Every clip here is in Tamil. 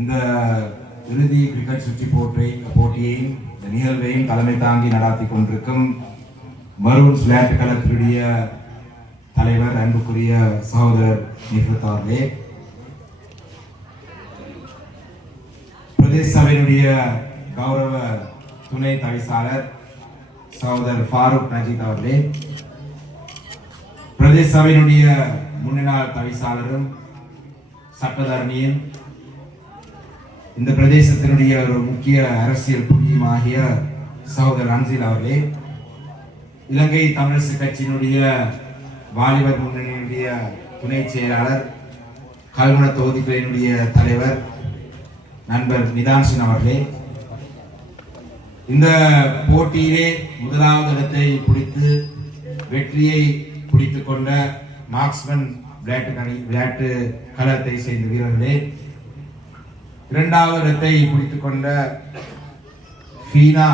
இந்த இறுதி கிரிக்கெட் சுற்றி போட்டியையும் இந்த நிகழ்வையும் தலைமை தாங்கி நடாத்தி கொண்டிருக்கும் மரூன்ஸ் விளையாட்டு கழகத்தினுடைய தலைவர் அன்புக்குரிய சகோதரர் நிஃபத் அவர்களே, பிரதேச சபையினுடைய கௌரவ துணை தவிசாளர் சகோதரர் ஃபாரூக் நஜீத் அவர்களே, பிரதேச சபையினுடைய முன்னாள் தவிசாளரும் சட்டத்தரணியும் இந்த பிரதேசத்தினுடைய ஒரு முக்கிய அரசியல் புள்ளியுமாகிய சகோதரர் அன்சில் அவர்களே, இலங்கை தமிழரசு கட்சியினுடைய வாலிபர் முன்னணியினுடைய துணை செயலாளர், கல்முனை தொகுதிகளினுடைய தலைவர் நண்பர் நிதான்சின் அவர்களே, இந்த போட்டியிலே முதலாவது இடத்தை பிடித்து வெற்றியை பிடித்துக் கொண்ட மார்க்ஸ்மேன் விளையாட்டு கழகத்தை சேர்ந்த வீரர்களே, இரண்டாவது இடத்தை பிடித்துக் கொண்ட ஃபைனா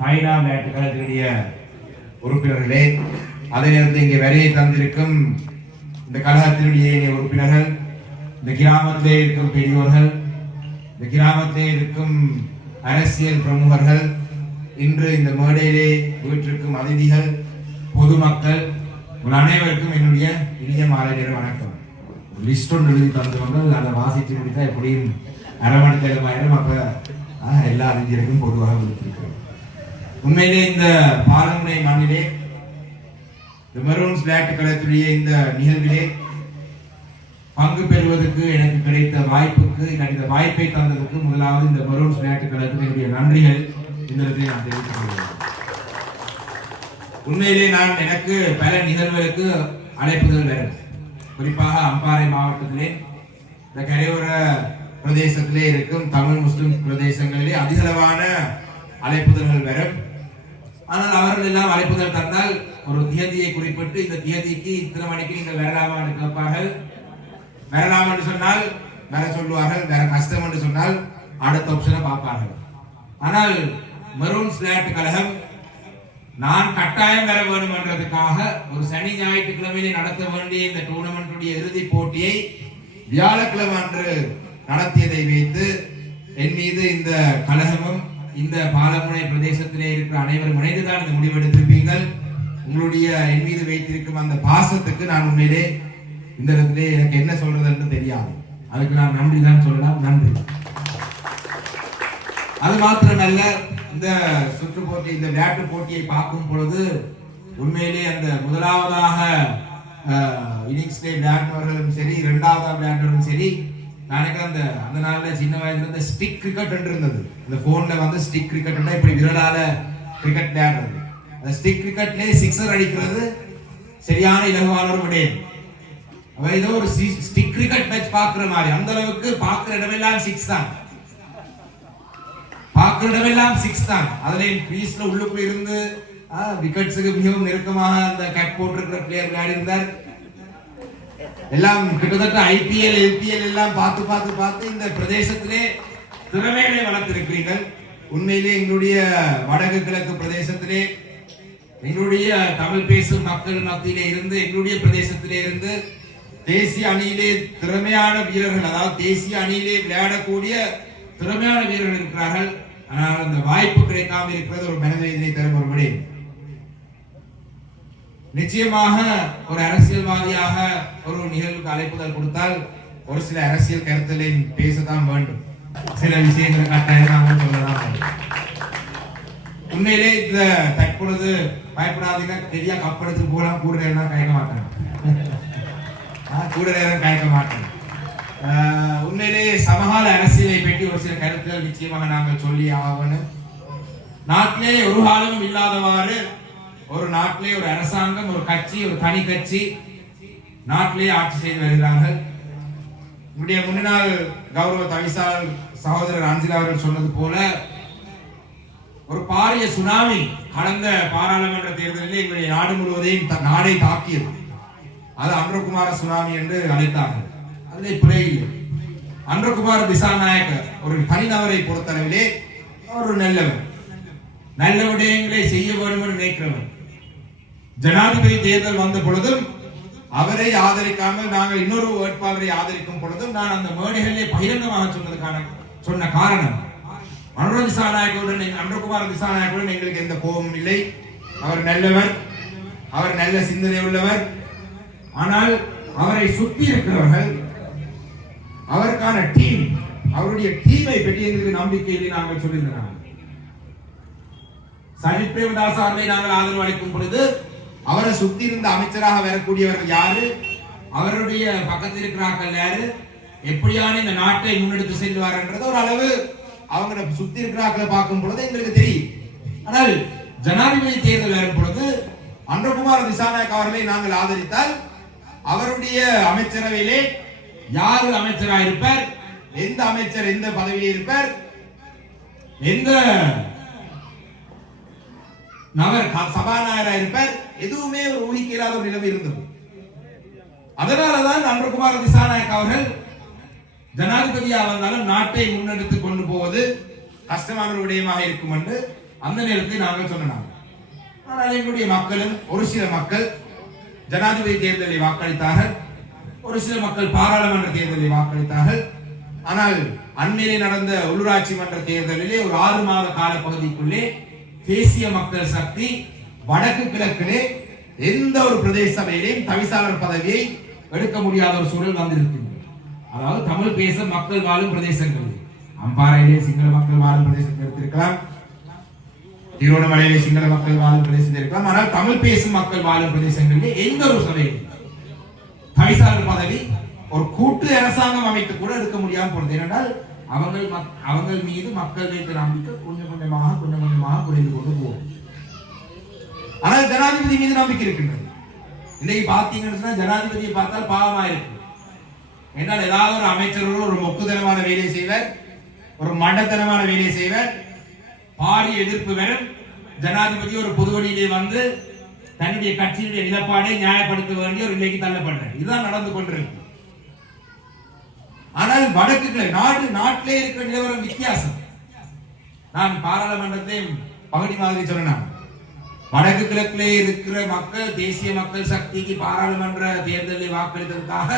விளையாட்டு கழகத்தினுடைய உறுப்பினர்களே, அதே நேரத்தில் இங்கே வரையை தந்திருக்கும் இந்த கழகத்தினுடைய உறுப்பினர்கள், இந்த கிராமத்திலே இருக்கும் பெரியோர்கள், இந்த கிராமத்திலே இருக்கும் அரசியல் பிரமுகர்கள், இன்று இந்த மேடையிலே வீட்டிற்கும் அதிதிகள், பொதுமக்கள், உங்கள் அனைவருக்கும் என்னுடைய இனிய மாலை நேர வணக்கம். லிஸ்ட் ஒன்று எழுதி தந்தவர்கள் அதை வாசித்து முடித்தா எப்படியும் அரவணைத்தலும் அப்ப எல்லா அறிஞருக்கும் பொதுவாக கொடுத்திருக்கிறோம். உண்மையிலே இந்த பாலமுனை மண்ணிலே இந்த மரூன்ஸ் விளையாட்டு கழகத்துடைய இந்த நிகழ்விலே பங்கு பெறுவதற்கு எனக்கு கிடைத்த வாய்ப்புக்கு, எனக்கு இந்த வாய்ப்பை தந்ததற்கு முதலாவது இந்த மரூன்ஸ் விளையாட்டு கழகத்துக்கு என்னுடைய நன்றிகள் இந்த இடத்தை நான் தெரிவித்துக் கொள்கிறேன். உண்மையிலே நான் எனக்கு பல நிகழ்வுகளுக்கு அழைப்புதல் வரும். குறிப்பாக அம்பாறை மாவட்டத்திலே இந்த கரையோர பிரதேசத்திலே இருக்கும் தமிழ் முஸ்லிம் பிரதேசங்களிலே அதிகளவான அழைப்புதல்கள் வரும். ஆனால் அவர்கள் எல்லாம் அழைப்புதல் தந்தால் ஒரு தியதியை குறிப்பிட்டு இந்த தியதிக்கு இத்தனை மணிக்கு நீங்கள் வரலாமா என்று கேட்பார்கள். வரலாம் என்று சொன்னால் வர சொல்லுவார்கள், வேற கஷ்டம் என்று சொன்னால் அடுத்த ஆப்ஷனை பார்ப்பார்கள். ஆனால் மரூன்ஸ் விளையாட்டு கழகம் நான் கட்டாயம் வர வேண்டும் என்றதுக்காக ஒரு சனி ஞாயிற்றுக்கிழமையிலே நடத்த வேண்டிய இந்த டூர்னமெண்டுடைய இறுதி போட்டியை வியாழக்கிழமை அன்று நடத்தியதை வைத்து என் மீது இந்த கழகமும் இந்த பாலமுனை பிரதேசத்திலே இருக்கிற அனைவரும் இணைந்துதான் இந்த முடிவெடுத்திருப்பீர்கள். உங்களுடைய என் மீது வைத்திருக்கும் அந்த பாசத்துக்கு நான் உண்மையிலே இந்த இடத்திலே எனக்கு என்ன சொல்றது என்று தெரியாது. அதுக்கு நான் நன்றி தான் சொல்லலாம். நன்றி. அது மாத்திரமல்ல, இந்த சுற்று போட்டி, இந்த விளையாட்டு போட்டியை பார்க்கும் பொழுது உண்மையிலே அந்த முதலாவதாக இன்னிங்ஸ்லே விளையாடுறவர்களும் சரி, இரண்டாவதாக விளையாடுறவர்களும் சரி, எனக்கு அந்த நாள்ல சின்ன வயசுல இந்த ஸ்டிக் கிரிக்கெட் இருந்தது. இந்த போன்ல வந்து ஸ்டிக் கிரிக்கெட் இப்படி விரலால கிரிக்கெட் விளையாடுறது. அந்த ஸ்டிக் கிரிக்கெட்ல சிக்ஸர் அடிக்கிறது சரியான இலகுவான ஒரு விடயம். ஏதோ ஒரு ஸ்டிக் கிரிக்கெட் மேட்ச் பாக்குற மாதிரி, அந்த அளவுக்கு பாக்குற இடமெல்லாம் சிக்ஸ் தான், பாக்குற இடமெல்லாம் சிக்ஸ் தான். அதுல பீஸ்ல உள்ளுக்குள்ள இருந்து விக்கெட்ஸுக்கு மிகவும் நெருக்கமாக அந்த கேப் போட்டிருக்கிற பிளேயர் விளையாடி இருந்தார். எல்லாம் கிட்டத்தட்ட ஐபிஎல் எல்பிஎல் எல்லாம் பார்த்து இந்த பிரதேசத்திலே திறமைகளை வளர்த்திருக்கிறீர்கள். உண்மையிலே எங்களுடைய வடக்கு கிழக்கு பிரதேசத்திலே எங்களுடைய தமிழ் பேசும் மக்கள் மத்தியிலே இருந்து, எங்களுடைய பிரதேசத்திலே இருந்து தேசிய அணியிலே திறமையான வீரர்கள், அதாவது தேசிய அணியிலே விளையாடக்கூடிய திறமையான வீரர்கள் இருக்கிறார்கள். ஆனால் அந்த வாய்ப்பு கிடைக்காம இருக்கிறது ஒரு மனவேதனை தரும் ஒரு விடயம். நிச்சயமாக ஒரு அரசியல்வாதியாக ஒரு நிகழ்வுக்கு அழைப்புதல் கொடுத்தால் ஒரு சில அரசியல் கருத்துக்களை பேசத்தான் வேண்டும், சில விஷயங்களை கட்டாயம் சொல்லலாம் வேண்டும். உண்மையிலே இந்த தற்பொழுது பயப்படாதீங்க, தெரியா கப்படுத்து போகலாம், கூட நேரம் கயக்க மாட்டேன், கூட நேரம் கயக்க மாட்டேன். உண்மையிலேயே சமகால அரசியலை பற்றி ஒரு சில கருத்துக்கள் நிச்சயமாக நாங்கள் சொல்லி ஆகணும். நாட்டிலே ஒரு காலமும் இல்லாதவாறு ஒரு நாட்டிலே ஒரு அரசாங்கம், ஒரு கட்சி, ஒரு தனி கட்சி நாட்டிலே ஆட்சி செய்து வருகிறார்கள். நம்முடைய முன்னாள் கௌரவ தவிசாளர் சகோதரர் அன்சில் அவர்கள் சொன்னது போல ஒரு பாரிய சுனாமி கடந்த பாராளுமன்ற தேர்தலில் எங்களுடைய நாடு முழுவதையும் நாடை தாக்கியது. அது அன்றகுமார சுனாமி என்று அழைத்தார்கள். அதில் பிழை இல்லை. அன்றகுமார் திசாநாயக்க ஒரு தனிநபரை பொறுத்தளவிலே ஒரு நல்லவர், நல்ல விடயங்களை செய்ய வேண்டும் என்று நினைக்கிறவர். ஜனாதிபதி தேர்தல் வந்த பொழுதும் அவரை ஆதரிக்காமல் நாங்கள் இன்னொரு வேட்பாளரை ஆதரிக்கும் பொழுதும் நான் அந்த மேடைகளிலே பகிரங்கமாக சொன்ன காரணம், அனுர திசாநாயகவுடன் அனுரகுமார திசாநாயகவுடன் எங்களுக்கு எந்த கோபமும் இல்லை. அவர் நல்லவர், அவர் நல்ல சிந்தனை உள்ளவர். ஆனால் அவரை சுற்றி இருக்கிறவர்கள், அவருக்கான டீம், அவருடைய டீமை பற்றி எங்களுக்கு நம்பிக்கையிலே நாங்கள் சொல்லியிருக்கிறோம். சஜித் பிரேமதாஸ் அவர்களை நாங்கள் ஆதரவு அளிக்கும் பொழுது அவரை சுத்தி இருந்த அமைச்சராக வரக்கூடியவர்கள் யாரு, அவருடைய பக்கத்தில் இருக்கிறார்கள் யாரு, எப்படியான இந்த நாட்டை முன்னெடுத்து செல்வார் என்றது ஒரு அளவு அவங்க சுத்தி இருக்கிறார்களை பார்க்கும் பொழுது எங்களுக்கு தெரியும். ஆனால் ஜனாதிபதி தேர்தல் வரும் பொழுது அனுரகுமார திசாநாயக்க அவர்களை நாங்கள் ஆதரித்தால் அவருடைய அமைச்சரவையிலே யாரு அமைச்சராக இருப்பார், எந்த அமைச்சர் எந்த பதவியில் இருப்பார், எந்த நபர் சபாநாயகராக இருப்பார், எதுவுமே ஒரு ஊகிக்கிறாத ஒரு நிலைமை இருந்தது. அதனாலதான் அனுரகுமார திசாநாயக்க அவர்கள் ஜனாதிபதியாக வந்தாலும் நாட்டை முன்னெடுத்து கொண்டு போவது கஷ்டமான ஒரு விடயமாக இருக்கும் என்று அந்த நேரத்தில் நாங்கள் சொன்னோம். ஆனால் எங்களுடைய மக்களும், ஒரு சில மக்கள் ஜனாதிபதி தேர்தலை வாக்களித்தார்கள், ஒரு சில மக்கள் பாராளுமன்ற தேர்தலை வாக்களித்தார்கள். ஆனால் அண்மையிலே நடந்த உள்ளூராட்சி மன்ற தேர்தலிலே ஒரு 6 மாத கால பகுதிக்குள்ளே தேசிய மக்கள் சக்தி வடக்கு கிழக்கிலே எந்த ஒரு பிரதேச சபையிலையும் தவிசாளர் பதவியை எடுக்க முடியாத ஒரு சூழல் வந்திருக்கின்றது. அதாவது தமிழ் பேச மக்கள் வாழும் பிரதேசங்கள், அம்பாறையிலே சிங்கள மக்கள் வாழும் பிரதேசத்தில் எடுத்திருக்கலாம், திருவண்ணாமலையிலே சிங்கள மக்கள் வாழும் பிரதேசத்தில் இருக்கலாம். ஆனால் தமிழ் பேசும் மக்கள் வாழும் பிரதேசங்களிலே எந்த ஒரு சபையில் தவிசாளர் பதவி ஒரு கூட்டு அரசாங்கம் அமைத்து கூட எடுக்க முடியாமல் போனது. ஏனென்றால் அவங்கள் மீது மக்கள் வைத்த நம்பிக்கை கொஞ்சம் கொஞ்சமாக குறைந்து கொண்டு போகும். ஆனால் ஜனாதிபதி மீது நம்பிக்கை இருக்கின்றது. இன்னைக்கு பாத்தீங்கன்னா ஜனாதிபதியை பார்த்தால் பாவமா இருக்கு. என்றால் ஏதாவது ஒரு அமைச்சரோடு ஒரு மொக்குத்தனமான வேலையை செய்வர், ஒரு மண்டத்தனமான வேலையை செய்வர், பாடி எதிர்ப்பு வரும். ஜனாதிபதி ஒரு பொது வழியிலே வந்து தன்னுடைய கட்சியினுடைய நிலப்பாடை நியாயப்படுத்த வேண்டிய ஒரு நிலைக்கு தள்ளப்படுறார். இதுதான் நடந்து கொண்டிருக்கு. ஆனால் வடக்கு நாட்டிலே இருக்கிற நிலவரம் வித்தியாசம். நான் பாராளுமன்றத்தை பகுதி மாதிரி சொன்னேன். வடக்கு கிழக்கிலே இருக்கிற மக்கள் தேசிய மக்கள் சக்திக்கு பாராளுமன்ற தேர்தலில் வாக்களித்ததற்காக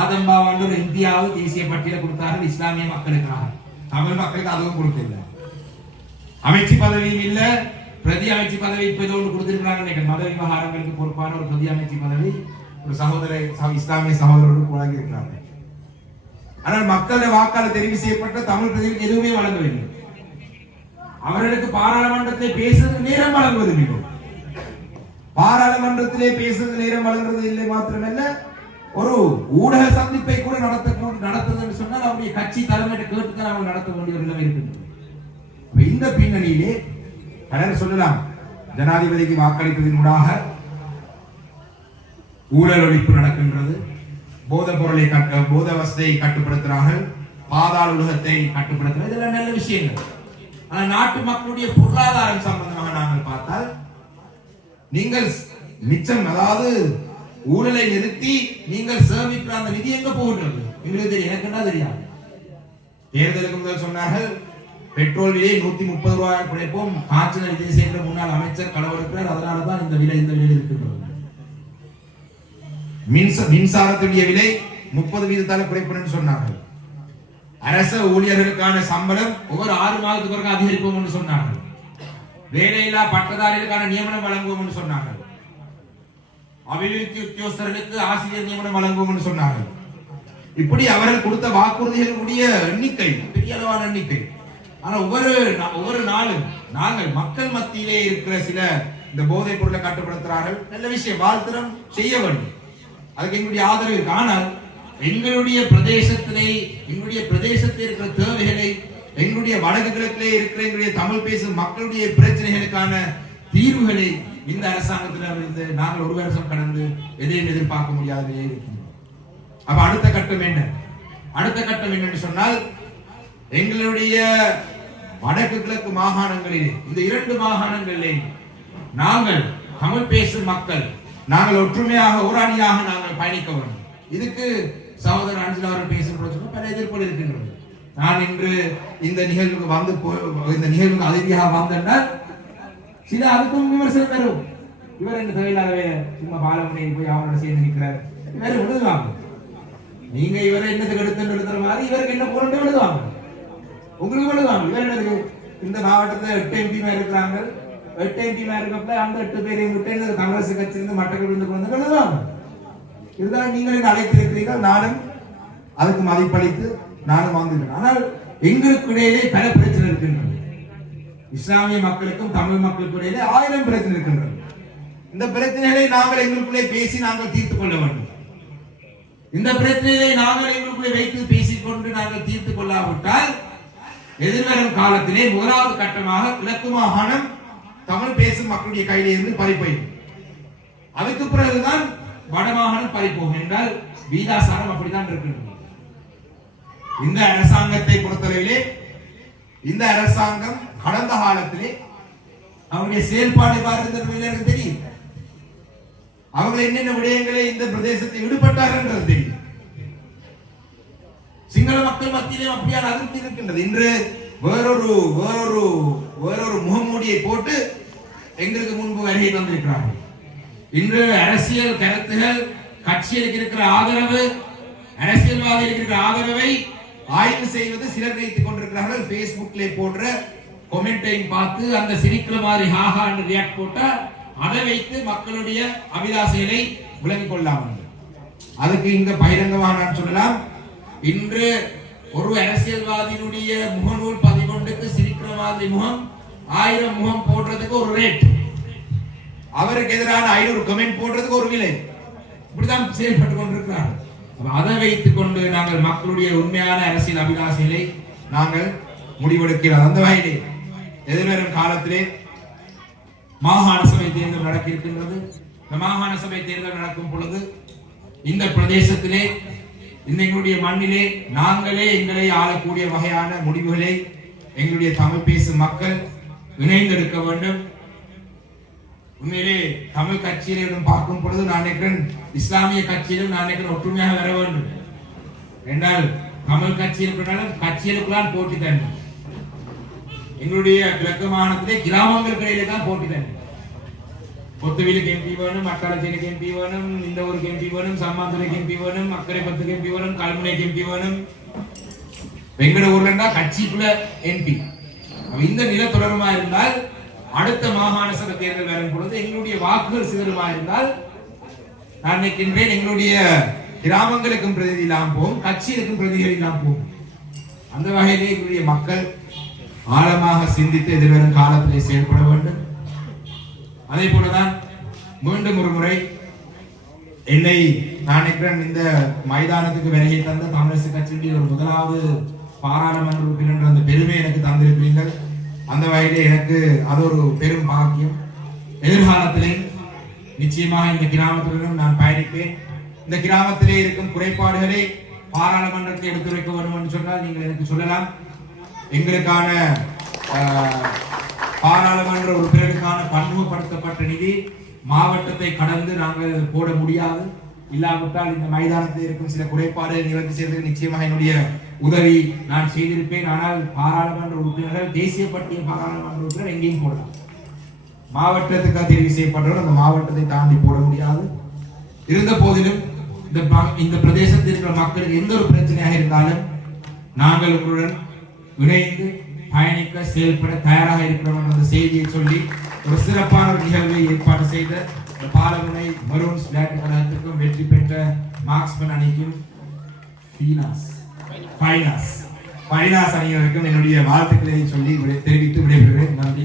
ஆதம்பாவாண்டு ஒரு இந்தியாவும் தேசிய பட்டியலை கொடுத்தார்கள் இஸ்லாமிய மக்களுக்காக. தமிழ் மக்களுக்கு அதுவும் கொடுக்கல. அமைச்சு பதவியும் இல்ல, பிரதி அமைச்சு பதவி இப்ப ஏதோ ஒன்று கொடுத்திருக்கிறாங்க. மத விவகாரங்களுக்கு பொறுப்பான ஒரு பிரதி அமைச்சு பதவி ஒரு இஸ்லாமிய சகோதரர்களுக்கு வழங்கி இருக்கிறார்கள். ஆனால் மக்களுடைய வாக்காளர் தெரிவு செய்யப்பட்ட தமிழ் பிரதிநிதிகள் எதுவுமே வழங்கவில்லை. அவர்களுக்கு பாராளுமன்றத்திலே பேசுறது நேரம் வழங்குவதில்லை. பாராளுமன்றத்திலே பேசுறது நேரம் வழங்குறது இல்லை மாத்திரமல்ல, ஒரு ஊடக சந்திப்பை கூட நடத்துறது சொன்னால் அவருடைய கட்சி தலைமையிட்ட கேட்டுத்தான் அவங்க நடத்த வேண்டிய ஒரு நிலைமை இருக்கின்றது. இந்த பின்னணியிலே பலர் சொல்லலாம், ஜனாதிபதிக்கு வாக்களிப்பதன் ஊடாக ஊழல் ஒழிப்பு நடக்கின்றது, போதை பொருளை போதை வசதியை கட்டுப்படுத்துகிறார்கள், பாதாள உலகத்தை கட்டுப்படுத்துகிறது, இதெல்லாம் நல்ல விஷயங்கள். ஆனால் நாட்டு மக்களுடைய பொருளாதாரம் சம்பந்தமாக நாங்கள் பார்த்தால் நீங்கள் மிச்சம், அதாவது ஊழலை நிறுத்தி நீங்கள் சேமிக்கிற அந்த நிதி எங்க போகின்றது எங்களுக்கு தெரியும், எனக்கு என்ன தெரியாது. தேர்தலுக்கு முதல் சொன்னார்கள் பெட்ரோல் விலை 130 ரூபாய் குறைப்போம், காய்ச்சல் விஜயசேகர முன்னாள் அமைச்சர் கலவருக்கிறார், அதனாலதான் இந்த விலை இருக்கின்றது. மின்சாரத்துடைய விலை 30% குறைப்போம் சொன்னார்கள். அரச ஊழியர்களுக்கான சம்பளம் ஒவ்வொரு 6 மாதத்துக்கு பிறகு அதிகரிப்போம் என்று சொன்னார்கள். வேலையில்லா பட்டதாரிகளுக்கான நியமனம் வழங்குவோம் என்று சொன்னார்கள். அபிவிருத்தி உத்தியோகஸ்தர்களுக்கு ஆசிரியர் நியமனம் வழங்குவோம் என்று சொன்னார்கள். இப்படி அவர்கள் கொடுத்த வாக்குறுதிகளுடைய எண்ணிக்கை பெரிய அளவான எண்ணிக்கை. ஆனால் ஒவ்வொரு நாளும் நாங்கள் மக்கள் மத்தியிலே இருக்கிற சில இந்த போதைப் பொருளை கட்டுப்படுத்துகிறார்கள், நல்ல விஷயம், வாழ்த்துறம் செய்ய வேண்டும், அதுக்கு எங்களுடைய ஆதரவு இருக்கு. ஆனால் எங்களுடைய பிரதேசத்தில் இருக்கிற தேவைகளை, எங்களுடைய வடக்கு கிழக்கிலே இருக்கிற எங்களுடைய தமிழ் பேசும் மக்களுடைய பிரச்சனைகளுக்கான தீர்வுகளை இந்த அரசாங்கத்திலிருந்து நாங்கள் ஒரு வருஷம் கடந்து எதையும் எதிர்பார்க்க முடியாத இருக்கின்றோம். அப்ப அடுத்த கட்டம் என்னன்னு சொன்னால், எங்களுடைய வடக்கு கிழக்கு மாகாணங்களிலே, இந்த 2 மாகாணங்களிலே நாங்கள் தமிழ் பேசும் மக்கள் நாங்கள் ஒற்றுமையாக ஊராணியாக நாங்கள் பயணிக்க வேண்டும். இதுக்கு சகோதரர் அஞ்சலா அவர்கள் பேசும்போது பல எதிர்ப்புகள் இருக்கின்றது. நான் இன்று இந்த நிகழ்வுக்கு அதிதியாக வந்தால் சில அதுக்கும் விமர்சனம் வரும். இவர் என்ன தேவையில்லாத சும்மா பாலமுனையில் போய் அவரோட சேர்ந்து நிற்கிறார், இவர் விழுதுவாங்க. நீங்க இவரை என்னத்துக்கு எடுத்துன்னு எழுதுற மாதிரி இவருக்கு என்ன போட்டு எழுதுவாங்க, உங்களுக்கு எழுதுவாங்க. இவர் என்னது இந்த மாவட்டத்தில் 8 MP இருக்கிறாங்க, 8 MP இருக்கப்ப அந்த 8 பேரையும் விட்டு காங்கிரஸ் கட்சியிலிருந்து மட்டக்களப்பிலிருந்து கொண்டு எழுதுவாங்க. இதுதான் நீங்கள் அழைத்திருக்கிறீர்கள், நானும் அதுக்கு மதிப்பளித்து நானும் வாங்குகிறேன். ஆனால் எங்களுக்கு இடையிலே பல பிரச்சனை இருக்கின்றன. இஸ்லாமிய மக்களுக்கும் தமிழ் மக்களுக்கும் இடையிலே 1000 பிரச்சனை இருக்கின்றன. இந்த பிரச்சனைகளை நாங்கள் எங்களுக்குள்ளே பேசி நாங்கள் தீர்த்துக் கொள்ள வேண்டும். இந்த பிரச்சனையை நாங்கள் எங்களுக்குள்ளே வைத்து பேசிக்கொண்டு நாங்கள் தீர்த்துக் கொள்ளாவிட்டால் எதிர்வரும் காலத்திலே முதலாவது கட்டமாக கிழக்கு மாகாணம் தமிழ் பேசும் மக்களுடைய கையிலே இருந்து பறிப்போம். அதுக்கு பிறகுதான் வடமாகாணம் பறிப்போம் என்றால் வீதாசாரம் அப்படித்தான் இருக்கின்றது. இந்த அரசாங்கத்தை பொறுத்தவரையிலே இந்த அரசாங்கம் கடந்த காலத்திலே அவருடைய செயல்பாடு பார்த்து தெரியும். அவர்கள் என்னென்ன விடயங்களை இந்த பிரதேசத்தில் ஈடுபட்டார்கள் என்றது தெரியும். சிங்கள மக்கள் மத்தியிலே அப்படியான அதிருப்தி இருக்கின்றது. இன்று வேறொரு முகமூடியை போட்டு எங்களுக்கு முன்பு வருகை தந்திருக்கிறார்கள். இன்று அரசியல் கருத்துகள், கட்சிகளுக்கு இருக்கிற ஆதரவு, அரசியல்வாதிகளுக்கு இருக்கிற ஆதரவை ஆய்வு செய்வது சிலர் வைத்துக் கொண்டிருக்கிறார்கள். பேஸ்புக்ல போடுற கொமெண்டையும் பார்த்து அந்த சிரிக்கிற மாதிரி ஹாஹா என்று ரியாக்ட் போட்டா அதை வைத்து மக்களுடைய அபிலாசைகளை விளங்கிக் கொள்ளாமல் அதுக்கு இங்க பகிரங்கமாக நான் சொல்லலாம். இன்று ஒரு அரசியல்வாதியினுடைய முகநூல் 11க்கு சிரிக்கிற மாதிரி முகம் 1000 முகம் போடுறதுக்கு ஒரு ரேட், அவருக்கு எதிரான 500 கமெண்ட் போடுறதுக்கு ஒரு விலை, இப்படிதான் செயல்பட்டு கொண்டிருக்கிறார். அதை வைத்துக் கொண்டு நாங்கள் மக்களுடைய உண்மையான அரசியல் அபிலாசைகளை நாங்கள் முடிவெடுக்கிறோம். அந்த வகையிலே எதிர்வரும் காலத்திலே மாகாண சபை தேர்தல் நடக்க இருக்கின்றது. இந்த மாகாண சபை தேர்தல் நடக்கும் பொழுது இந்த பிரதேசத்திலே எங்களுடைய மண்ணிலே நாங்களே எங்களை ஆளக்கூடிய வகையான முடிவுகளை எங்களுடைய தமிழ் பேசும் மக்கள் இணைந்தெடுக்க வேண்டும். உண்மையிலே தமிழ் கட்சியிலும் பார்க்கும் பொழுது நான் நினைக்கிறேன், இஸ்லாமிய கட்சியிலும் நான் நினைக்கிறேன் ஒற்றுமையாக வர வேண்டும். என்றால் தமிழ் கட்சியில் கட்சிகளுக்குள்ளான் போட்டி தான். எங்களுடைய கிழக்கு மாகாணத்திலே கிராமங்களுக்கிடையிலே தான் போட்டி தான். கொத்துவிலுக்கு எம்பி வேணும், மக்காளச்சேரிக்கு எம்பி வேணும், இந்த ஊருக்கு எம்பி வேணும், சம்மாந்துறைக்கு எம்பி வேணும், அக்கரை பத்துக்கு எம்பி வேணும், கல்முனைக்கு எம்பி வேணும். வெங்கட ஊர்லண்டா கட்சிக்குள்ள எம்பி. இந்த நில தொடருமா இருந்தால் அடுத்த மாகாண சபை தேர்தல் வரும் பொழுது எங்களுடைய வாக்குகள் சிதறுமா இருந்தால் நான் நினைக்கின்றேன் எங்களுடைய கிராமங்களுக்கும் பிரதிநிதி இல்லாமல் போகும், கட்சிகளுக்கும் பிரதிநிதிகள் இல்லாமல் போகும். அந்த வகையிலே எங்களுடைய மக்கள் ஆழமாக சிந்தித்து எதிர்வரும் காலத்திலே செயல்பட வேண்டும். அதே போலதான் மீண்டும் ஒரு முறை என்னை நான் நினைக்கிறேன் இந்த மைதானத்துக்கு வருகை தந்த தமிழரசு கட்சியுடைய ஒரு முதலாவது பாராளுமன்ற உறுப்பினர் அந்த பெருமை எனக்கு தந்திருக்கிறீர்கள். அந்த வகையிலே எனக்கு அது ஒரு பெரும் பாக்கியம். எதிர்காலத்திலே நிச்சயமாக இந்த கிராமத்துடனும் நான் பயணிப்பேன். இந்த கிராமத்திலே இருக்கும் குறைபாடுகளை பாராளுமன்றத்தை எடுத்துரைக்க வேண்டும் என்று சொன்னால் நீங்கள் எனக்கு சொல்லலாம். எங்களுக்கான பாராளுமன்ற உறுப்பினருக்கான பன்முகப்படுத்தப்பட்ட நிதி மாவட்டத்தை கடந்து நாங்கள் போட முடியாது. இல்லாவிட்டால் இந்த மைதானத்தில் இருக்கும் சில குறைபாடுகளை நிவர்த்தி செய்வதற்கு நிச்சயமாக என்னுடைய உதவி நான் செய்திருப்பேன். ஆனால் பாராளுமன்ற உறுப்பினர்கள் தேசிய பட்டியல் பாராளுமன்ற உறுப்பினர் எங்கேயும் போடலாம். மாவட்டத்துக்காக தெரிவு செய்யப்பட்டவர் அந்த மாவட்டத்தை தாண்டி போட முடியாது. இருந்த போதிலும் இந்த பிரதேசத்தில் இருக்கிற மக்களுக்கு எந்த ஒரு பிரச்சனையாக இருந்தாலும் நாங்கள் உங்களுடன் இணைந்து பயணிக்க செயல்பட தயாராக இருக்கிறோம் என்ற செய்தியை சொல்லி ஒரு சிறப்பான நிகழ்வை ஏற்பாடு செய்த பாலமுனை மரூன்ஸ் விளையாட்டு கழகத்திற்கும் வெற்றி பெற்ற மார்க்ஸ்மேன் அணிக்கும் ஃபைனாஸ் அணியினருக்கும் என்னுடைய வாழ்த்துக்களை சொல்லி தெரிவித்து விடைபெறுகிறேன். நன்றி.